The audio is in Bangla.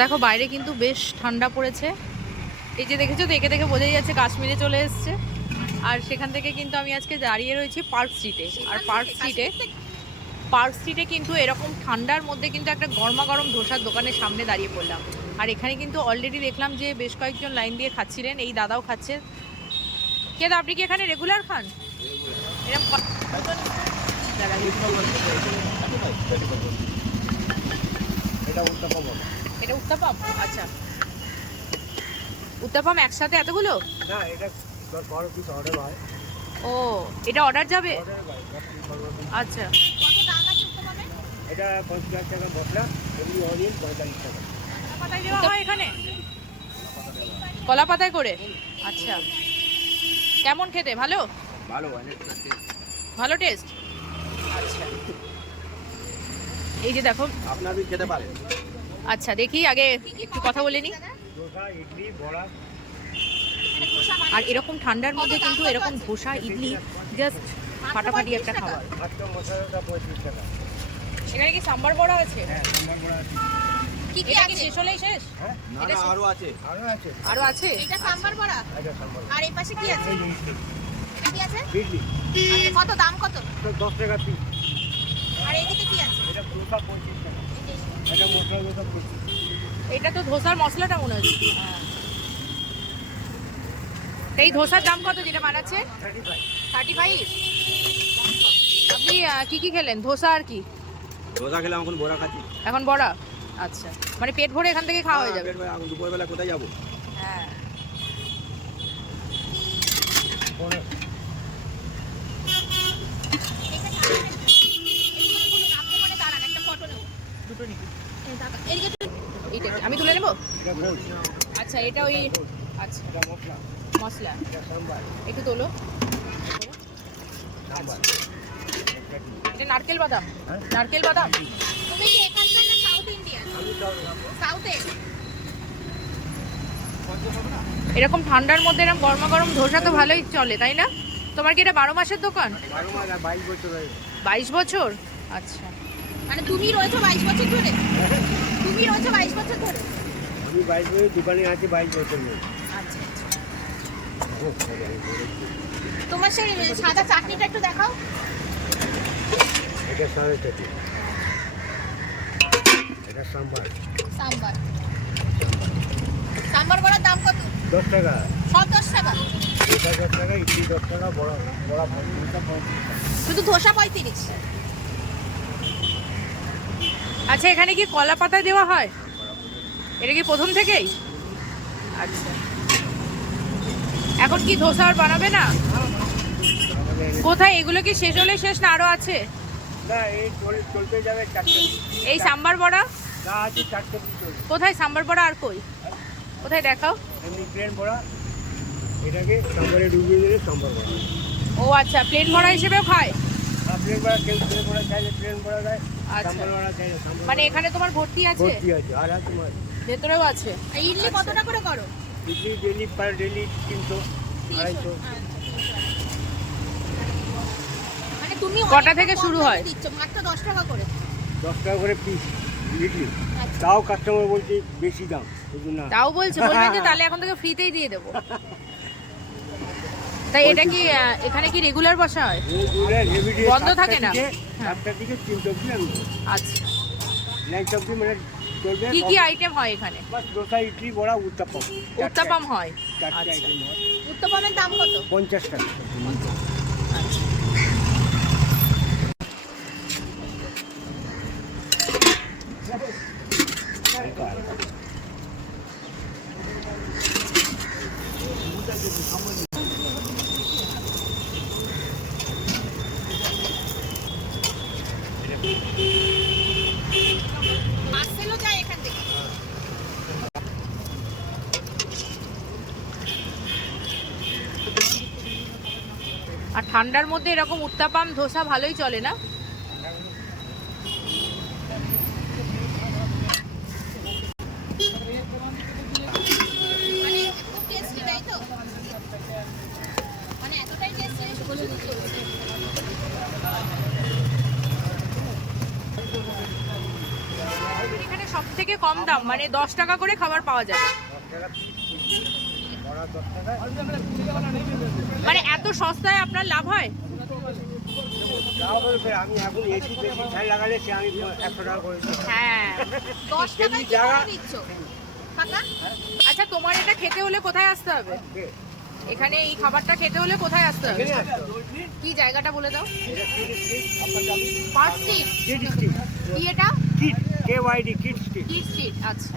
দেখো, বাইরে কিন্তু বেশ ঠান্ডা পড়েছে। এই যে দেখেছ দেখে দেখে বোঝাই যাচ্ছে কাশ্মীরে চলে এসছে। আর সেখান থেকে কিন্তু আমি আজকে দাঁড়িয়ে রয়েছি পার্ক স্ট্রিটে। আর পার্ক স্ট্রিটে পার্ক স্ট্রিটে কিন্তু এরকম ঠান্ডার মধ্যে কিন্তু একটা গরমা গরম ধোসার দোকানের সামনে দাঁড়িয়ে পড়লাম। আর এখানে কিন্তু অলরেডি দেখলাম যে বেশ কয়েকজন লাইন দিয়ে খাচ্ছিলেন, এই দাদাও খাচ্ছে। কে আপনি কি এখানে রেগুলার খান? এরকম এটা উত্তাপা এটা উত্তাপাম আচ্ছা। উত্তাপাম একসাথে এতগুলো? না এটা পিস অর্ডার হয়। ও এটা অর্ডার যাবে? আচ্ছা। এটা টাকা মশলা এমনি অনিয়ন পঁয়তাল্লিশ টাকা। পাতায় দেওয়া হয় এখানে? কলা পাতায় করে? আচ্ছা। কেমন খেতে? ভালো? ভালো ভালো টেস্ট আচ্ছা এই যে দেখো। আপনার খেতে পারেন আচ্ছা দেখি আগে একটু কথা বলে নি। ধোসা ইডলি বড়া। আর এরকম ঠান্ডার মধ্যে কিন্তু এরকম ধোসা ইডলি জাস্ট ফাটাফাটি একটা খাবার। এখানে কি সাম্বার বড়া আছে? হ্যাঁ সাম্বার বড়া আছে। কি কি আছে? শেষ হলেই শেষ? হ্যাঁ না আরও আছে। আরও আছে। আরও আছে? এটা সাম্বার বড়া? এটা সাম্বার বড়া। আর এই পাশে কি আছে? কি আছে? ইডলি। আচ্ছা কত? দাম কত? তো দশ টাকা পিস আর এইদিকে কি আছে? এটা ধোসা পঁয়ত্রিশ টাকা। এটা মশলা ধোসা পঁচিশ এটা তো ধোসার মশলাটা মনে হচ্ছে এই ধোসার দাম কত যেটা বানাচ্ছে? থার্টি ফাইভ থার্টি ফাইভ আপনি আহ, কি কি খেলেন? ধোসা আর কি? রোজা খেলাম এখন বড়া খাচ্ছি। এখন বড়া? আচ্ছা। মানে পেট ভরে এখান থেকে খাওয়া হয়ে যাবে? পেট ভরে এখন দুপুরবেলা কোথায় যাব? হ্যাঁ পনেরো আপনি দাঁড়ান একটা ফটো নেব দুটো নিবি এদিকে একটু এইটা কি? আমি তুলে নেব এটা গোল আচ্ছা এটা ওই আচ্ছা মশলা। একটু তোলো। এটা নারকেল বাদাম? হ্যাঁ? নারকেল বাদাম? তুমি কি এখানকার না সাউথ ইন্ডিয়ান সাউথে এরকম ঠান্ডার মধ্যে এরকম গরমা গরম ধোসা তো ভালোই চলে তাই না? তোমার কি এটা বারো মাসের দোকান? বাইশ বছর বাইশ বছর? আচ্ছা। মানে তুমি রয়েছো বাইশ বছর ধরে? তুমি রয়েছো বাইশ বছর ধরে? আমি বাইশ বছর দোকানে আছি বাইশ বছর নেই আচ্ছা তোমার সেই সাদা চাটনিটা একটু দেখাও। এটা সাড়ে চারটে এটা সাম্বার। সাম্বার। সাম্বার বড়ার দাম কত? দশ টাকা। সব দশ টাকা? এটা দশ টাকা ইডলি দশ টাকা বড় বড়া শুধু ধোসা পঁয়ত্রিশ। আচ্ছা এখানে কি কলা পাতা দেওয়া হয়? এটা কি প্রথম থেকেই? আচ্ছা। এখন কি ধোসা আর বানাবে না? কোথায়? এগুলো কি শেষ হলে শেষ না আরও আছে? না এই চলে চলতে যাবে চারটে। এই সাম্বার বড়া? কোথায়? সাম্বার বড়া আর কই? কোথায় দেখাও। এমনি প্লেন বড়া। এটাকে সাম্বারে ডুবিয়ে দিলে সাম্বার বড়া। ও আচ্ছা প্লেন বড়া হিসেবেও খায়? প্লেন বড়া কেউ প্লেন বড়া চাইলে প্লেন বড়া দেয়। আচ্ছা। সাম্বার বড়া চাইলে মানে এখানে তোমার ভর্তি আছে? ভর্তি আছে আর তোমার? ভেতরেও আছে। আর ইডলি কতটা করে করো? ইডলি ডেলি পার ডেলি তিনশো আড়াইশো। মানে তুমি কটা থেকে শুরু হয়? দিচ্ছ মাত্র দশ টাকা করে। দশ টাকা করে পিস ইডলি। আচ্ছা। তাও কাস্টমার বলছে বেশি দাম তাও বলছে বলবেন যে তাহলে এখন থেকে ফ্রিতেই দিয়ে দেবো। তাই এটা কি এখানে কি রেগুলার বসা হয়? রেগুলার বন্ধ থাকে না? হ্যাঁ। সাতটার দিকে তিনটে অবধি আমি আচ্ছা। নাইট অবধি মানে কি কি আইটেম হয় এখানে? বাস দোসা ইডলি বড়া উত্তাপম। উত্তাপাম হয়। আচ্ছা। আইটেম উত্তপমের দাম কত? পঞ্চাশ টাকা। আচ্ছা। পার্সেলও যায় এখান থেকে আর ঠান্ডার মধ্যে এরকম উত্তাপাম ধোসা ভালোই চলে না? এখানে সব থেকে কম দাম মানে দশ টাকা করে খাবার পাওয়া যাবে দশ টাকা বড়া দশ টাকা মানে এত সস্তায় আপনার লাভ হয়? আমি এখন এসি বেশি ঝাল লাগালে সে আমি একশো টাকা করে হ্যাঁ দশ দিচ্ছ আচ্ছা তোমার এটা খেতে হলে কোথায় আসতে হবে? এখানে এই খাবারটা খেতে হলে কোথায় আসতে হবে। কি জায়গাটা বলে দাও? পার্ক স্ট্রিট কি এটা? K Y D Kyd street কি স্ট্রিট আচ্ছা।